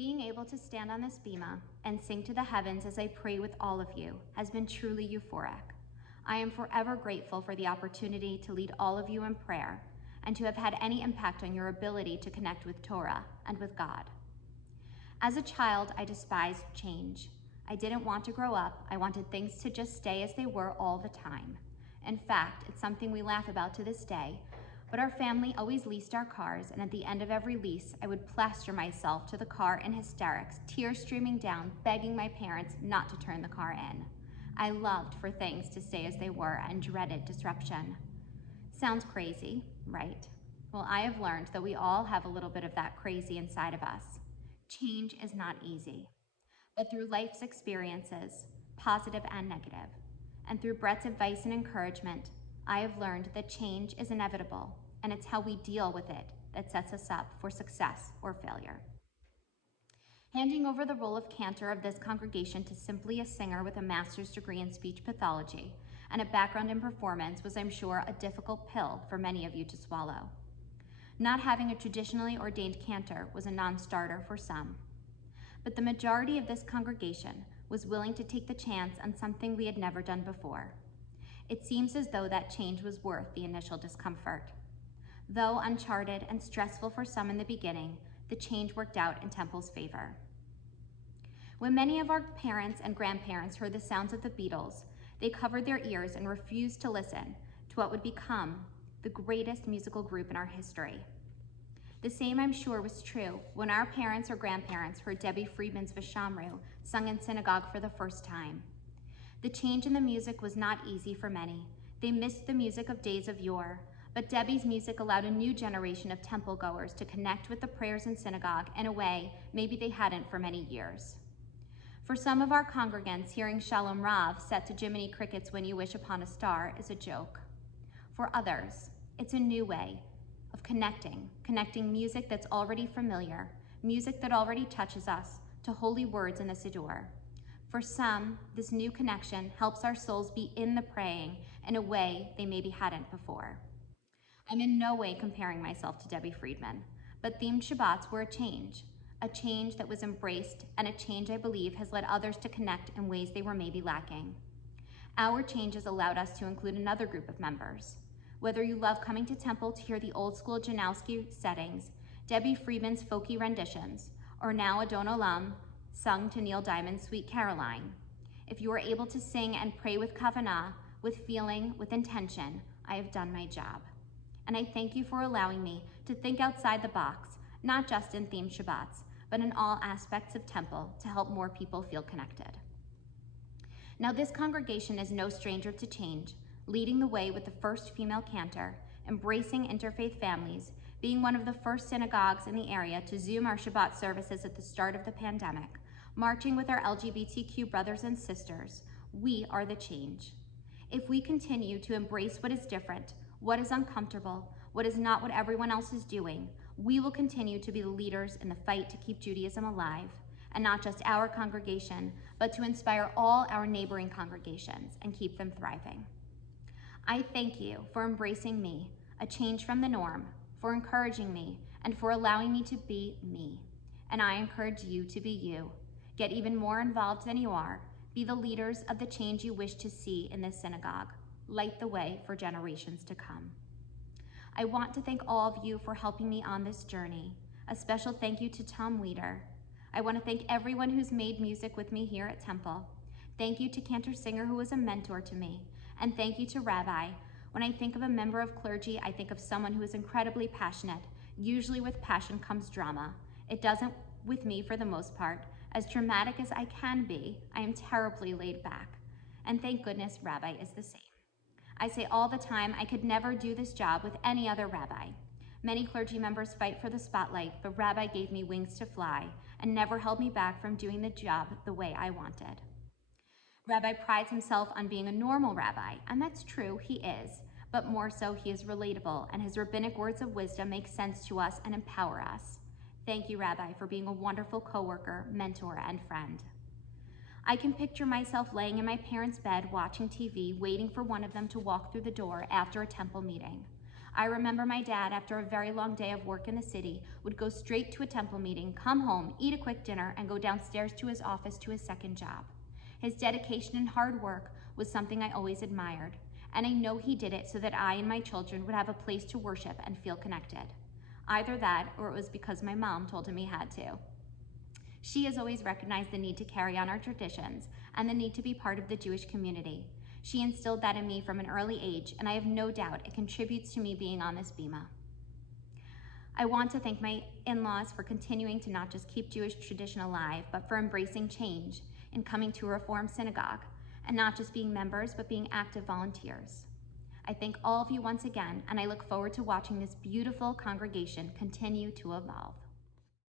Being able to stand on this bema and sing to the heavens as I pray with all of you has been truly euphoric. I am forever grateful for the opportunity to lead all of you in prayer and to have had any impact on your ability to connect with Torah and with God. As a child, I despised change. I didn't want to grow up. I wanted things to just stay as they were all the time. In fact, it's something we laugh about to this day, but our family always leased our cars, and at the end of every lease, I would plaster myself to the car in hysterics, tears streaming down, begging my parents not to turn the car in. I loved for things to stay as they were and dreaded disruption. Sounds crazy, right? Well, I have learned that we all have a little bit of that crazy inside of us. Change is not easy, but through life's experiences, positive and negative, and through Brett's advice and encouragement, I have learned that change is inevitable, and it's how we deal with it that sets us up for success or failure. Handing over the role of cantor of this congregation to simply a singer with a master's degree in speech pathology and a background in performance was, I'm sure, a difficult pill for many of you to swallow. Not having a traditionally ordained cantor was a non-starter for some, but the majority of this congregation was willing to take the chance on something we had never done before. It seems as though that change was worth the initial discomfort. Though uncharted and stressful for some in the beginning, the change worked out in Temple's favor. When many of our parents and grandparents heard the sounds of the Beatles, they covered their ears and refused to listen to what would become the greatest musical group in our history. The same, I'm sure, was true when our parents or grandparents heard Debbie Friedman's Vishamru sung in synagogue for the first time. The change in the music was not easy for many. They missed the music of days of yore, but Debbie's music allowed a new generation of temple goers to connect with the prayers in synagogue in a way maybe they hadn't for many years. For some of our congregants, hearing Shalom Rav set to Jiminy Cricket's When You Wish Upon a Star is a joke. For others, it's a new way of connecting music that's already familiar, music that already touches us, to holy words in the Siddur. For some, this new connection helps our souls be in the praying in a way they maybe hadn't before. I'm in no way comparing myself to Debbie Friedman, but themed Shabbats were a change that was embraced, and a change I believe has led others to connect in ways they were maybe lacking. Our changes allowed us to include another group of members. Whether you love coming to temple to hear the old school Janowski settings, Debbie Friedman's folky renditions, or now Adon Olam, sung to Neil Diamond's Sweet Caroline. If you are able to sing and pray with kavanah, with feeling, with intention, I have done my job. And I thank you for allowing me to think outside the box, not just in themed Shabbats, but in all aspects of temple to help more people feel connected. Now, this congregation is no stranger to change, leading the way with the first female cantor, embracing interfaith families, being one of the first synagogues in the area to Zoom our Shabbat services at the start of the pandemic, marching with our LGBTQ brothers and sisters. We are the change. If we continue to embrace what is different, what is uncomfortable, what is not what everyone else is doing, we will continue to be the leaders in the fight to keep Judaism alive, and not just our congregation, but to inspire all our neighboring congregations and keep them thriving. I thank you for embracing me, a change from the norm, for encouraging me, and for allowing me to be me. And I encourage you to be you. Get even more involved than you are. Be the leaders of the change you wish to see in this synagogue. Light the way for generations to come. I want to thank all of you for helping me on this journey. A special thank you to Tom Weeder. I want to thank everyone who's made music with me here at Temple. Thank you to Cantor Singer, who was a mentor to me. And thank you to Rabbi. When I think of a member of clergy, I think of someone who is incredibly passionate. Usually with passion comes drama. It doesn't with me for the most part. As dramatic as I can be, I am terribly laid back. And thank goodness Rabbi is the same. I say all the time, I could never do this job with any other rabbi. Many clergy members fight for the spotlight, but Rabbi gave me wings to fly and never held me back from doing the job the way I wanted. Rabbi prides himself on being a normal rabbi, and that's true, he is, but more so he is relatable, and his rabbinic words of wisdom make sense to us and empower us. Thank you, Rabbi, for being a wonderful coworker, mentor, and friend. I can picture myself laying in my parents' bed watching TV, waiting for one of them to walk through the door after a temple meeting. I remember my dad, after a very long day of work in the city, would go straight to a temple meeting, come home, eat a quick dinner, and go downstairs to his office to his second job. His dedication and hard work was something I always admired, and I know he did it so that I and my children would have a place to worship and feel connected. Either that, or it was because my mom told him he had to. She has always recognized the need to carry on our traditions and the need to be part of the Jewish community. She instilled that in me from an early age, and I have no doubt it contributes to me being on this bima. I want to thank my in-laws for continuing to not just keep Jewish tradition alive, but for embracing change and coming to a Reform synagogue, and not just being members, but being active volunteers. I thank all of you once again, and I look forward to watching this beautiful congregation continue to evolve.